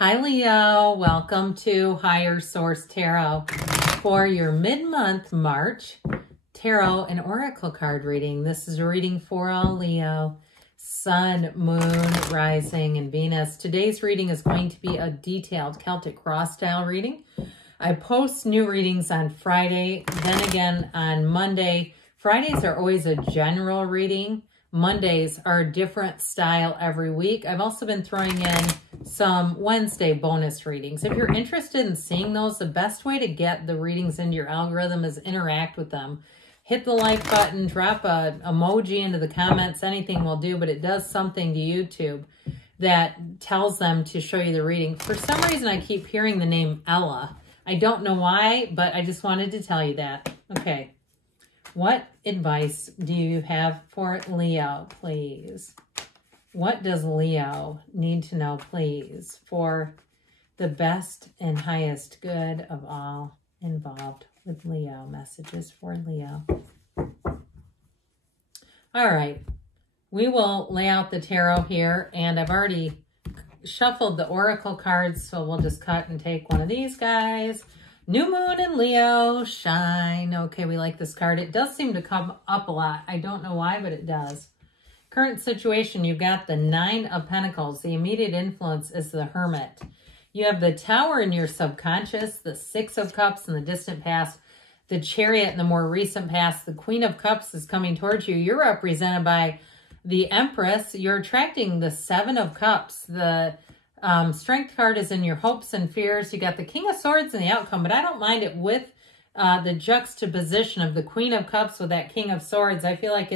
Hi Leo, welcome to Higher Source Tarot for your mid-month March tarot and oracle card reading. This is a reading for all Leo, Sun, Moon, Rising, and Venus. Today's reading is going to be a detailed Celtic Cross style reading. I post new readings on Friday, then again on Monday. Fridays are always a general reading. Mondays are a different style every week. I've also been throwing in some Wednesday bonus readings. If you're interested in seeing those, the best way to get the readings into your algorithm is interact with them. Hit the like button, drop an emoji into the comments, anything will do, but it does something to YouTube that tells them to show you the reading. For some reason, I keep hearing the name Ella. I don't know why, but I just wanted to tell you that. Okay. What advice do you have for Leo, please? What does Leo need to know, please, for the best and highest good of all involved with Leo? Messages for Leo. All right. We will lay out the tarot here, and I've already shuffled the oracle cards, so we'll just cut and take one of these guys. New Moon and Leo, shine. Okay, we like this card. It does seem to come up a lot. I don't know why, but it does. Current situation, you've got the Nine of Pentacles. The immediate influence is the Hermit. You have the Tower in your subconscious, the Six of Cups in the distant past, the Chariot in the more recent past. The Queen of Cups is coming towards you. You're represented by the Empress. You're attracting the Seven of Cups. The Strength card is in your hopes and fears. You got the King of Swords in the outcome, but I don't mind it with the juxtaposition of the Queen of Cups with that King of Swords. I feel like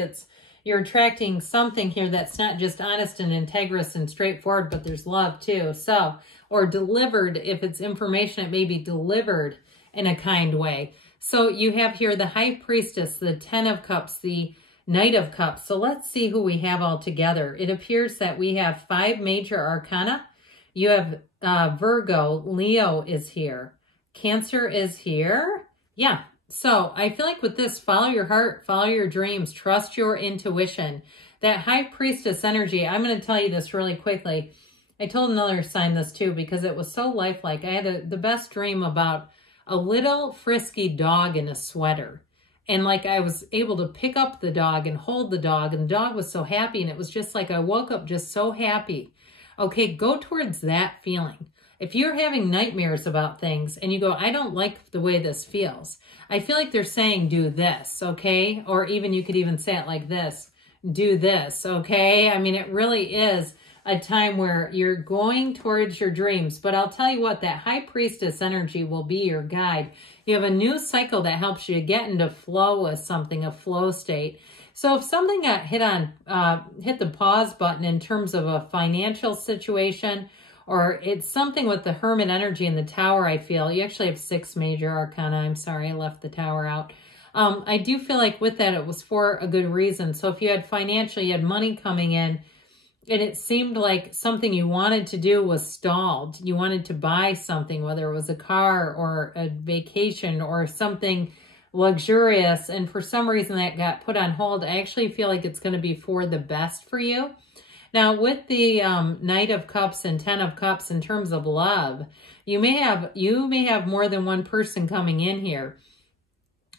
you're attracting something here that's not just honest and integrous and straightforward, but there's love too. So, or delivered, if it's information, it may be delivered in a kind way. So you have here the High Priestess, the Ten of Cups, the Knight of Cups. So let's see who we have all together. It appears that we have 5 major arcana. You have Virgo, Leo is here, Cancer is here. Yeah, so I feel like with this, follow your heart, follow your dreams, trust your intuition. That High Priestess energy, I'm going to tell you this really quickly. I told another sign this too because it was so lifelike. I had the best dream about a little frisky dog in a sweater. And like I was able to pick up the dog and hold the dog, and the dog was so happy, and it was just like I woke up just so happy. Okay, go towards that feeling. If you're having nightmares about things and you go, I don't like the way this feels, I feel like they're saying, do this, okay? Or even you could even say it like this, do this, okay? I mean, it really is a time where you're going towards your dreams. But I'll tell you what, that High Priestess energy will be your guide. You have a new cycle that helps you get into flow with something, a flow state. So if something got hit the pause button in terms of a financial situation, or it's something with the Hermit energy in the Tower, I feel. You actually have 6 major arcana. I'm sorry, I left the Tower out. I do feel like with that, it was for a good reason. So if you had financial, you had money coming in, and it seemed like something you wanted to do was stalled. You wanted to buy something, whether it was a car or a vacation or something luxurious, and for some reason that got put on hold. I actually feel like it's going to be for the best for you. Now with the Knight of Cups and Ten of Cups in terms of love, you may have more than one person coming in here.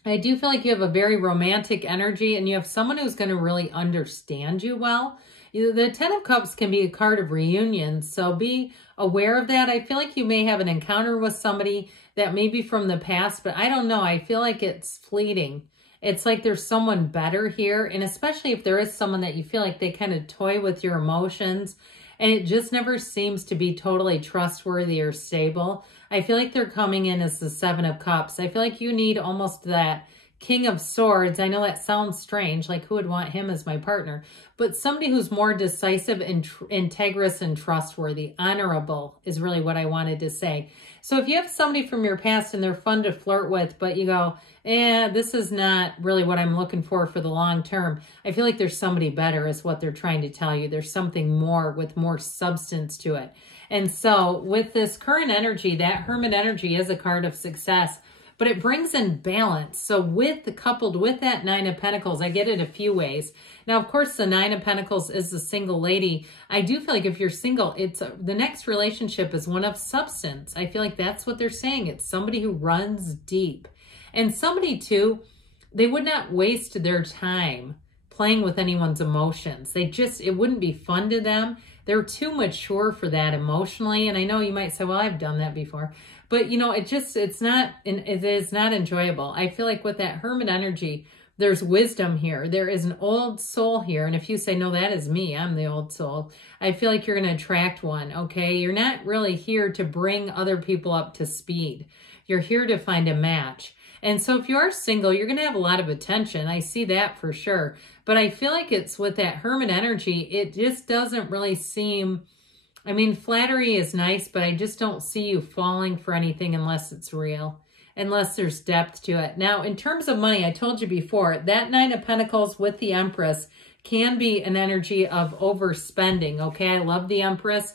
I do feel like you have a very romantic energy, and you have someone who's going to really understand you well. The Ten of Cups can be a card of reunion, so be aware of that. I feel like you may have an encounter with somebody that may be from the past, but I don't know. I feel like it's fleeting. It's like there's someone better here, and especially if there is someone that you feel like they kind of toy with your emotions, and it just never seems to be totally trustworthy or stable. I feel like they're coming in as the Seven of Cups. I feel like you need almost that King of Swords. I know that sounds strange, like who would want him as my partner? But somebody who's more decisive and integrous and trustworthy. Honorable is really what I wanted to say. So if you have somebody from your past and they're fun to flirt with, but you go, this is not really what I'm looking for the long term, I feel like there's somebody better is what they're trying to tell you. There's something more with more substance to it. And so with this current energy, that Hermit energy is a card of success. but it brings in balance. So coupled with that Nine of Pentacles, I get it a few ways. Now, of course, the Nine of Pentacles is the single lady. I do feel like if you're single, the next relationship is one of substance. I feel like that's what they're saying. It's somebody who runs deep. And somebody, too, they would not waste their time playing with anyone's emotions. It wouldn't be fun to them. They're too mature for that emotionally. And I know you might say, well, I've done that before. But, you know, it is not enjoyable. I feel like with that Hermit energy, there's wisdom here. There is an old soul here. And if you say, no, that is me, I'm the old soul, I feel like you're going to attract one, okay? You're not really here to bring other people up to speed. You're here to find a match. And so if you are single, you're going to have a lot of attention. I see that for sure. But I feel like it's with that Hermit energy, it just doesn't really seem... I mean, flattery is nice, but I just don't see you falling for anything unless it's real, unless there's depth to it. Now, in terms of money, I told you before, that Nine of Pentacles with the Empress can be an energy of overspending, okay? I love the Empress,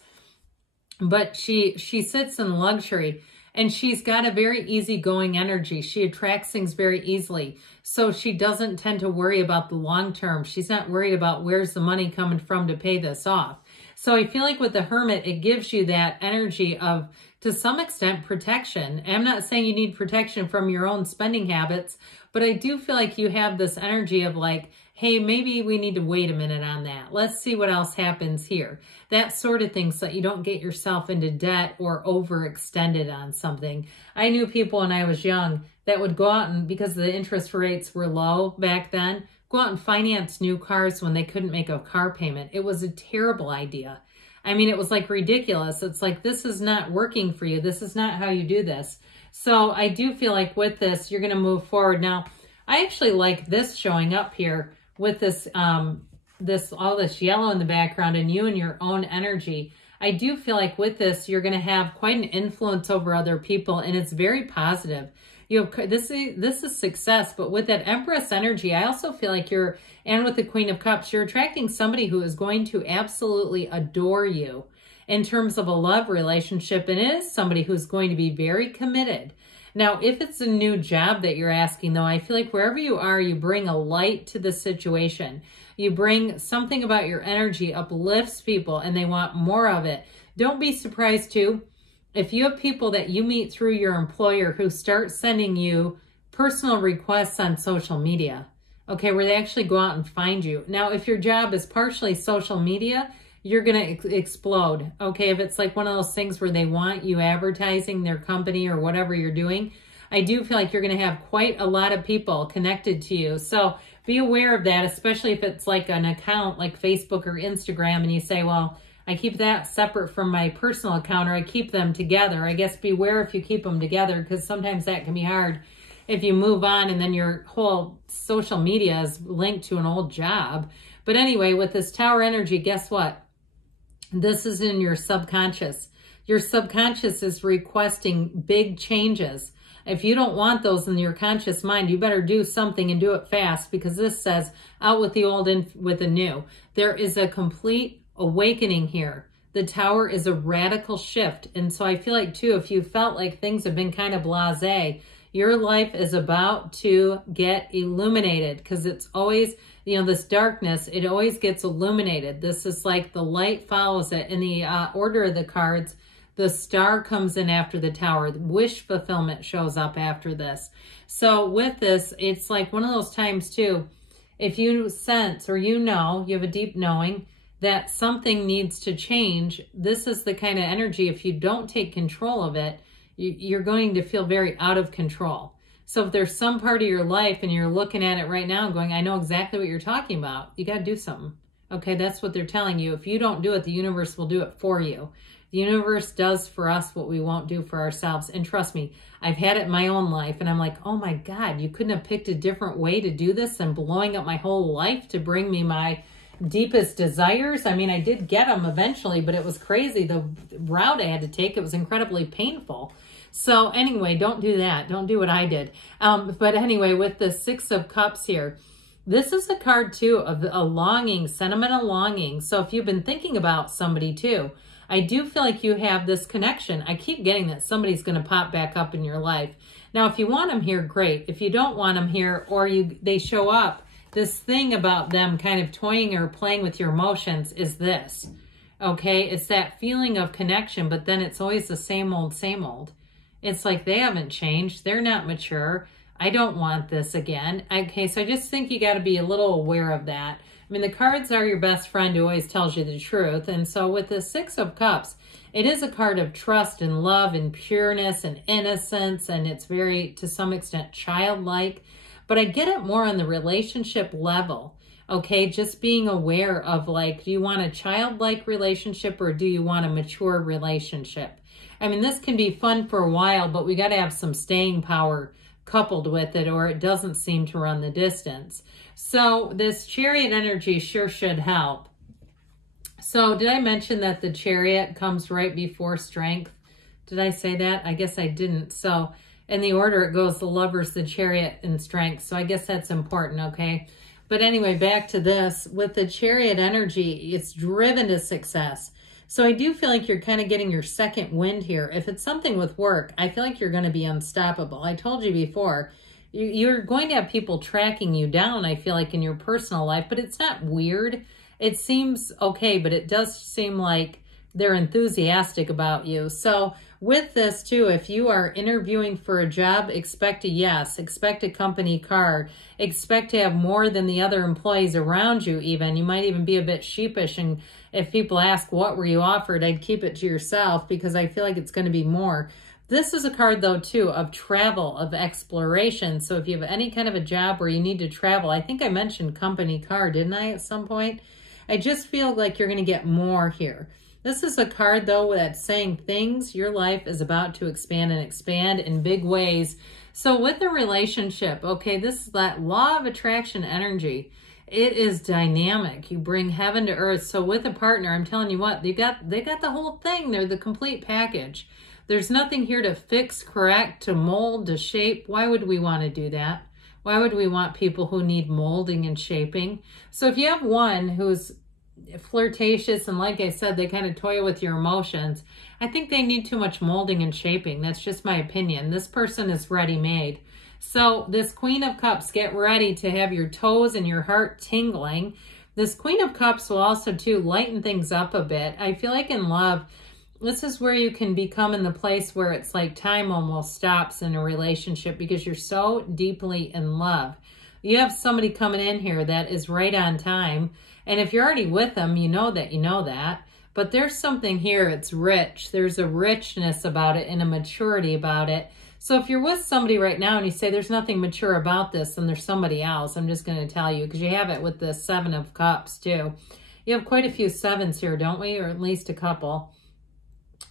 but she sits in luxury, and she's got a very easygoing energy. She attracts things very easily, so she doesn't tend to worry about the long term. She's not worried about where's the money coming from to pay this off. So I feel like with the Hermit, it gives you that energy of, to some extent, protection. I'm not saying you need protection from your own spending habits, but I do feel like you have this energy of like, hey, maybe we need to wait a minute on that. Let's see what else happens here. That sort of thing, so that you don't get yourself into debt or overextended on something. I knew people when I was young that would go out and, because the interest rates were low back then, go out and finance new cars when they couldn't make a car payment. It was a terrible idea. I mean, it was like ridiculous. It's like, this is not working for you. This is not how you do this. So I do feel like with this, you're going to move forward. Now, I actually like this showing up here with this, all this yellow in the background and you and your own energy. I do feel like with this, you're going to have quite an influence over other people, and it's very positive. This is success, but with that Empress energy, I also feel like and with the Queen of Cups, you're attracting somebody who is going to absolutely adore you in terms of a love relationship, and it is somebody who's going to be very committed. Now, if it's a new job that you're asking, though, I feel like wherever you are, you bring a light to the situation. You bring something about your energy, uplifts people, and they want more of it. Don't be surprised, too, if you have people that you meet through your employer who start sending you personal requests on social media, okay, where they actually go out and find you. Now, if your job is partially social media, you're going to explode, okay? If it's like one of those things where they want you advertising their company or whatever you're doing, I do feel like you're going to have quite a lot of people connected to you. So be aware of that, especially if it's like an account like Facebook or Instagram and you say, well, I keep that separate from my personal account, or I keep them together. I guess beware if you keep them together, because sometimes that can be hard if you move on and then your whole social media is linked to an old job. But anyway, with this Tower energy, guess what? This is in your subconscious. Your subconscious is requesting big changes. If you don't want those in your conscious mind, you better do something and do it fast, because this says out with the old and with the new. There is a complete awakening here. The Tower is a radical shift. And so I feel like too, if you felt like things have been kind of blasé, your life is about to get illuminated, because it's always, you know, this darkness, it always gets illuminated. This is like the light follows it. In the order of the cards, the Star comes in after the Tower. Wish fulfillment shows up after this. So with this, it's like one of those times too, if you sense or you know, you have a deep knowing that something needs to change, this is the kind of energy, if you don't take control of it, you're going to feel very out of control. So if there's some part of your life and you're looking at it right now and going, I know exactly what you're talking about, you got to do something. Okay, that's what they're telling you. If you don't do it, the universe will do it for you. The universe does for us what we won't do for ourselves. And trust me, I've had it in my own life, and I'm like, oh my God, you couldn't have picked a different way to do this than blowing up my whole life to bring me my deepest desires. I mean, I did get them eventually, but it was crazy. The route I had to take, it was incredibly painful. So anyway, don't do that. Don't do what I did. But anyway, with the Six of Cups here, this is a card too of a longing, sentimental longing. So if you've been thinking about somebody too, I do feel like you have this connection. I keep getting that somebody's going to pop back up in your life. Now, if you want them here, great. If you don't want them here, or they show up, this thing about them kind of toying or playing with your emotions is this, okay? It's that feeling of connection, but then it's always the same old, same old. It's like they haven't changed. They're not mature. I don't want this again. Okay, so I just think you got to be a little aware of that. I mean, the cards are your best friend who always tells you the truth. And so with the Six of Cups, it is a card of trust and love and pureness and innocence. And it's very, to some extent, childlike. But I get it more on the relationship level. Okay, just being aware of, like, do you want a childlike relationship or do you want a mature relationship? I mean, this can be fun for a while, but we got to have some staying power coupled with it, or it doesn't seem to run the distance. So this Chariot energy sure should help. So did I mention that the Chariot comes right before Strength? Did I say that? I guess I didn't. So in the order it goes, the Lovers, the Chariot, and Strength. So I guess that's important, okay? But anyway, back to this. With the Chariot energy, it's driven to success. So I do feel like you're kind of getting your second wind here. If it's something with work, I feel like you're going to be unstoppable. I told you before, you're going to have people tracking you down, I feel like, in your personal life, but it's not weird. It seems okay, but it does seem like they're enthusiastic about you. So with this too, if you are interviewing for a job, expect a yes, expect a company car, expect to have more than the other employees around you even. You might even be a bit sheepish, and if people ask, what were you offered, I'd keep it to yourself because I feel like it's going to be more. This is a card, though, too, of travel, of exploration. So if you have any kind of a job where you need to travel, I think I mentioned company car, didn't I, at some point? I just feel like you're going to get more here. This is a card, though, that's saying things, your life is about to expand and expand in big ways. So with the relationship, okay, this is that law of attraction energy. It is dynamic. You bring heaven to earth. So with a partner, I'm telling you what, they got the whole thing. They're the complete package. There's nothing here to fix, correct, to mold, to shape. Why would we want to do that? Why would we want people who need molding and shaping? So if you have one who's flirtatious and, like I said, they kind of toy with your emotions, I think they need too much molding and shaping. That's just my opinion. This person is ready-made. So this Queen of Cups, get ready to have your toes and your heart tingling. This Queen of Cups will also, too, lighten things up a bit. I feel like in love, this is where you can become in the place where it's like time almost stops in a relationship because you're so deeply in love. You have somebody coming in here that is right on time. And if you're already with them, you know that. But there's something here, it's rich. There's a richness about it and a maturity about it. So if you're with somebody right now and you say there's nothing mature about this, then there's somebody else. I'm just going to tell you, because you have it with the Seven of Cups too. You have quite a few sevens here, don't we? Or at least a couple.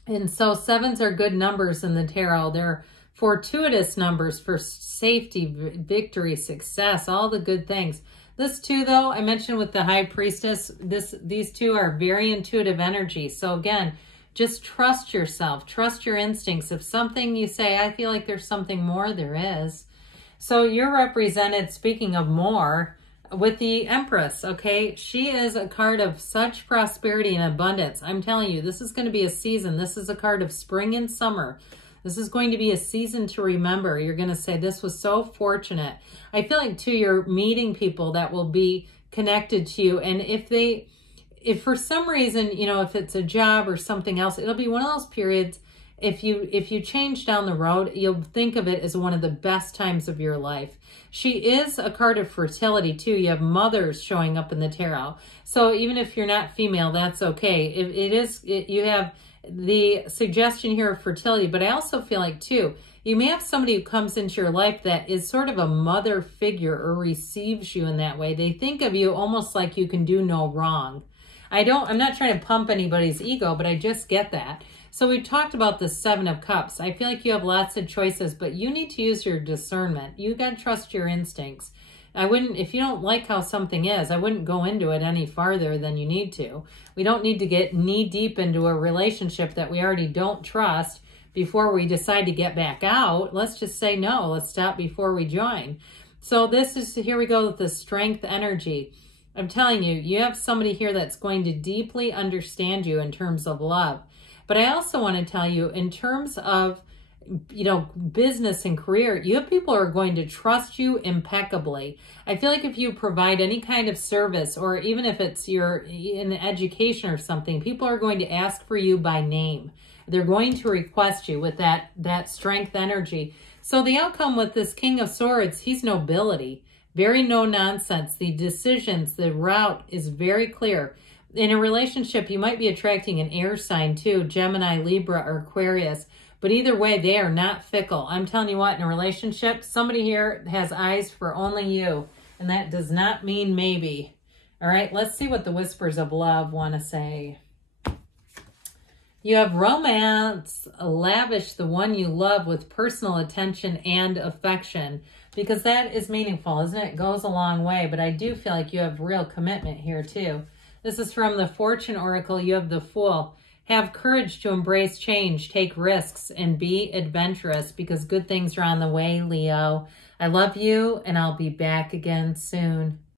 And so sevens are good numbers in the tarot. They're fortuitous numbers for safety, victory, success, all the good things. This too, though, I mentioned with the High Priestess, these two are very intuitive energy. So again, just trust yourself, trust your instincts. If something you say, I feel like there's something more, there is. So you're represented, speaking of more, with the Empress, okay? She is a card of such prosperity and abundance. I'm telling you, this is going to be a season. This is a card of spring and summer. This is going to be a season to remember. You're going to say, this was so fortunate. I feel like, too, you're meeting people that will be connected to you. And if for some reason, you know, if it's a job or something else, it'll be one of those periods. If you change down the road, you'll think of it as one of the best times of your life. She is a card of fertility too. You have mothers showing up in the tarot. So even if you're not female, that's okay. You have the suggestion here of fertility, but I also feel like too, you may have somebody who comes into your life that is sort of a mother figure or receives you in that way. They think of you almost like you can do no wrong. I'm not trying to pump anybody's ego, but I just get that. So we talked about the Seven of Cups. I feel like you have lots of choices, but you need to use your discernment. You got to trust your instincts. If you don't like how something is, I wouldn't go into it any farther than you need to. We don't need to get knee deep into a relationship that we already don't trust before we decide to get back out. Let's just say no. Let's stop before we join. So here we go with the Strength energy. I'm telling you, you have somebody here that's going to deeply understand you in terms of love. But I also want to tell you, in terms of you know, business and career, you have people who are going to trust you impeccably. I feel like if you provide any kind of service, or even if it's you're in education or something, people are going to ask for you by name. They're going to request you with that strength energy. So the outcome with this King of Swords, he's nobility. Very no nonsense. The decisions, the route is very clear. In a relationship, you might be attracting an air sign too, Gemini, Libra, or Aquarius. But either way, they are not fickle. I'm telling you what, in a relationship, somebody here has eyes for only you. And that does not mean maybe. All right, let's see what the Whispers of Love want to say. You have romance. Lavish the one you love with personal attention and affection. Because that is meaningful, isn't it? It goes a long way. But I do feel like you have real commitment here too. This is from the Fortune Oracle. You have the Fool. Have courage to embrace change, take risks, and be adventurous because good things are on the way, Leo. I love you, and I'll be back again soon.